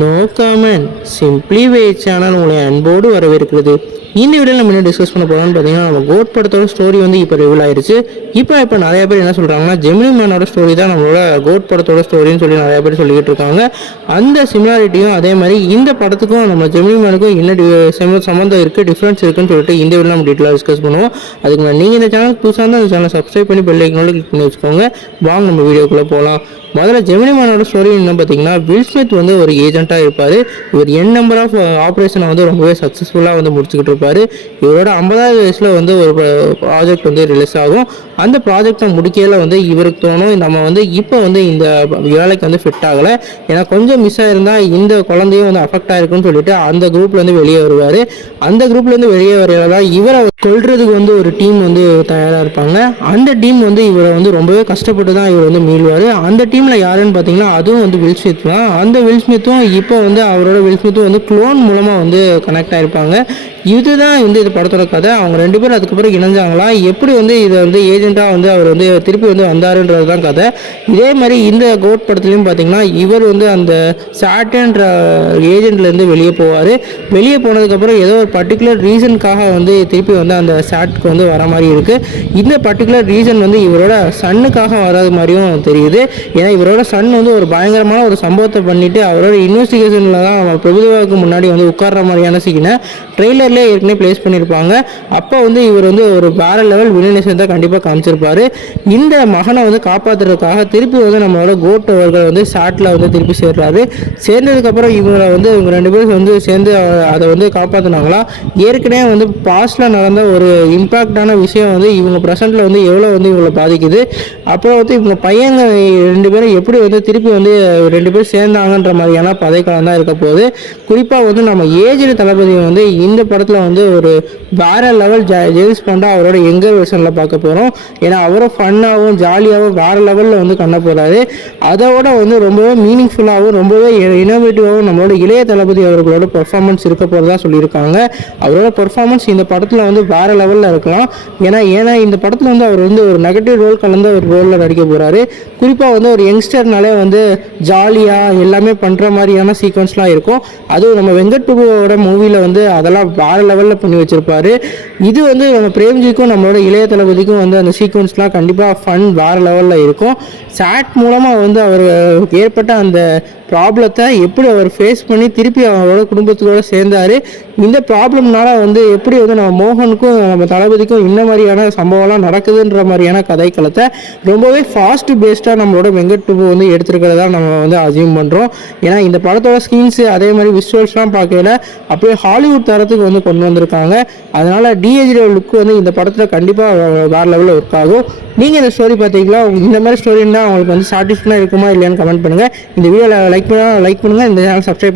No comment simply way channel உங்களை அன்போடு வரவேற்கிறது. இந்த வீடியோ நம்ம என்ன டிஸ்கஸ் பண்ண போகிறோம்னு பார்த்தீங்கன்னா நம்ம கோட் படத்தோட ஸ்டோரி வந்து இப்போ ரிவீல் ஆயிருச்சு. இப்போ இப்போ நிறைய பேர் என்ன சொல்கிறாங்கன்னா ஜெமினி மேனோட ஸ்டோரி தான் நம்மளோட கோட் படத்தோட ஸ்டோரின்னு சொல்லி நிறைய பேர் சொல்லிக்கிட்டு இருக்காங்க. அந்த சிமிலாரிட்டியும் அதே மாதிரி இந்த படத்துக்கும் நம்ம ஜெமினி மேனுக்கும் என்ன டி- சம்மந்தம் இருக்குது டிஃப்ரென்ஸ் இருக்குன்னு சொல்லிட்டு இந்த வீடியோ நம்ம டீட்டெயிலாக டிஸ்கஸ் பண்ணுவோம். அதுக்கு மேலே நீங்கள் இந்த சேனல் புதுசாக இருந்தால் அந்த சேனல் சப்ஸ்கிரைப் பண்ணி பெல் ஐக்கனோட கிளிக் பண்ணி வச்சுக்கோங்க. வாங்க நம்ம வீடியோக்குள்ளே போகலாம் முதல்ல ஜெமினி மேனோட ஸ்டோரி என்ன பார்த்தீங்கன்னா வில் ஸ்மித் வந்து ஒரு ஏஜென்ட்டாக இருப்பார். இவர் என் நம்பர் ஆஃப் ஆப்ரேஷனை வந்து ரொம்பவே சக்ஸஸ்ஃபுல்லாக வந்து முடிச்சுக்கிட்டு இருப்பார். இவரோட ஐம்பதாவது வயசில் வந்து ஒரு ப்ராஜெக்ட் வந்து ரிலீஸ் ஆகும். அந்த ப்ராஜெக்டை முடிக்கையில் வந்து இவருக்கு தோணும் நம்ம வந்து இப்போ வந்து இந்த வேலைக்கு வந்து ஃபிட் ஆகலை. ஏன்னா கொஞ்சம் மிஸ் ஆகிருந்தால் இந்த குழந்தையும் வந்து அஃபெக்ட் ஆயிருக்குன்னு சொல்லிட்டு அந்த குரூப்லேருந்து வெளியே வருவார். அந்த குரூப்லேருந்து வெளியே வரையில இவரை கொள்றதுக்கு வந்து ஒரு டீம் வந்து தயாராக இருப்பாங்க. அந்த டீம் வந்து இவரை வந்து ரொம்பவே கஷ்டப்பட்டு தான் இவர் வந்து மீள்வார். அந்த டீமில் யாருன்னு பார்த்தீங்கன்னா அதுவும் வந்து வில் ஸ்மித் தான். அந்த வில் ஸ்மித்தும் இப்போ வந்து அவரோட வில் ஸ்மித்தும் வந்து க்ளோன் மூலமாக வந்து கனெக்ட் ஆகிருப்பாங்க இதுதான் வந்து இது படத்தோட கதை. அவங்க ரெண்டு பேரும் அதுக்கப்புறம் இணைஞ்சாங்களா? எப்படி வந்து இதை வந்து ஏஜெண்ட்டாக வந்து அவர் வந்து திருப்பி வந்து வந்தாருன்றது தான் கதை. இதே மாதிரி இந்த கோட் படத்துலையும் பார்த்தீங்கன்னா இவர் வந்து அந்த சாட்டன்ற ஏஜென்ட்லேருந்து வெளியே போவார். வெளியே போனதுக்கப்புறம் ஏதோ ஒரு பர்டிகுலர் ரீசனுக்காக வந்து திருப்பி வந்து அந்த சாட்க்கு வந்து வர மாதிரி இருக்குது இந்த பர்டிகுலர் ரீசன் வந்து இவரோட சன்னுக்காக வராத மாதிரியும் தெரியுது. ஏன்னா இவரோட சன் வந்து ஒரு பயங்கரமான ஒரு சம்பவத்தை பண்ணிவிட்டு அவரோட இன்வெஸ்டிகேஷனில் தான் அவன் பிரபுதேவாவுக்கு முன்னாடி வந்து உட்கார்ற மாதிரியான சீனை ட்ரெய்லர்லேயே ஏற்கனவே ப்ளேஸ் பண்ணியிருப்பாங்க அப்போ வந்து இவர் வந்து ஒரு வேற லெவல் வில்லினேஷன் தான் கண்டிப்பாக காமிச்சிருப்பார். இந்த மகனை வந்து காப்பாற்றுறதுக்காக திருப்பி வந்து நம்மளோட கோட் அவர்கள் வந்து சாட்டில் வந்து திருப்பி சேர்றாரு. சேர்ந்ததுக்கப்புறம் இவங்களை வந்து இவங்க ரெண்டு பேரும் வந்து சேர்ந்து அதை வந்து காப்பாற்றினாங்களா ஏற்கனவே வந்து பாஸ்டில் நடந்த ஒரு இம்பாக்டான விஷயம் வந்து இவங்க ப்ரெசண்ட்டில் வந்து எவ்வளோ வந்து இவங்களை பாதிக்குது. அப்புறம் வந்து இவங்க பையங்க ரெண்டு பேரும் எப்படி வந்து திருப்பி வந்து ரெண்டு பேரும் சேர்ந்தாங்கன்ற மாதிரியான பதைக்காலம் தான் இருக்க போகுது. குறிப்பாக வந்து நம்ம ஏஜின தளபதி வந்து இந்த படத்தில் வந்து ஒரு வேற லெவல் ஜேம்ஸ் பாண்டா அவரோட எங்கர் வெர்ஷனில் பார்க்க போகிறோம் ஏன்னா அவரும் ஃபன்னாகவும் ஜாலியாகவும் வேற லெவலில் வந்து பண்ண போகிறாரு அதோட வந்து ரொம்பவே மீனிங்ஃபுல்லாகவும் ரொம்பவே இனோவேட்டிவாகவும் நம்மளோட இளைய தளபதி அவர்களோட பெர்ஃபார்மன்ஸ் இருக்க போகிறதா சொல்லியிருக்காங்க. அவரோட பெர்ஃபார்மன்ஸ் இந்த படத்தில் வந்து வேறு லெவலில் இருக்கலாம். ஏன்னா ஏன்னா இந்த படத்தில் வந்து அவர் வந்து ஒரு நெகட்டிவ் ரோல் கலந்த ஒரு ரோலில் நடிக்க போகிறாரு குறிப்பாக வந்து ஒரு யங்ஸ்டர்னாலே வந்து ஜாலியாக எல்லாமே பண்ணுற மாதிரியான சீக்வன்ஸ்லாம் இருக்கும். அதுவும் நம்ம வெங்கட் பிரபுவோட மூவியில் வந்து அதெல்லாம் வேறு லெவலில் பண்ணி வச்சுருப்பாரு. இது வந்து நம்ம பிரேம்ஜிக்கும் நம்மளோட இளைய தளபதிக்கும் வந்து அந்த சீக்வன்ஸ்லாம் கண்டிப்பாக ஃபன் வேறு லெவலில் இருக்கும். சாட் மூலமாக வந்து அவர் ஏற்பட்ட அந்த ப்ராப்ளத்தை எப்படி அவர் ஃபேஸ் பண்ணி திருப்பி அவரோட குடும்பத்தோட சேர்ந்தார் இந்த ப்ராப்ளம்னால வந்து எப்படி வந்து நம்ம மோகனுக்கும் நம்ம தளபதிக்கும் இந்த மாதிரியான சம்பவம்லாம் நடக்குதுன்ற மாதிரியான கதைக்களத்தை ரொம்பவே ஃபாஸ்ட் பேஸ்டாக நம்மளோட வெங்கட் டூபு வந்து எடுத்துருக்கிறதா நம்ம வந்து அசியூம் பண்ணுறோம் ஏன்னா இந்த படத்தோட ஸ்கீன்ஸு அதே மாதிரி விஷுவல்ஸ்லாம் பார்க்கையில அப்படியே ஹாலிவுட் தரத்துக்கு வந்து கொண்டு வந்திருக்காங்க. அதனால டிஹெச்டி லுக் வந்து இந்த படத்தில் கண்டிப்பாக வேறு லெவலில் ஒர்க் ஆகும். நீங்கள் இந்த ஸ்டோரி பார்த்தீங்களா இந்த மாதிரி ஸ்டோரின்னா உங்களுக்கு வந்து சாட்டிஸ்ஃபைடாக இருக்குமா இல்லையான்னு கமெண்ட் பண்ணுங்கள் இந்த வீடியோவில் லைக் பண்ணால் லைக் பண்ணுங்கள் இந்த சேனல் சப்ஸ்கிரைப்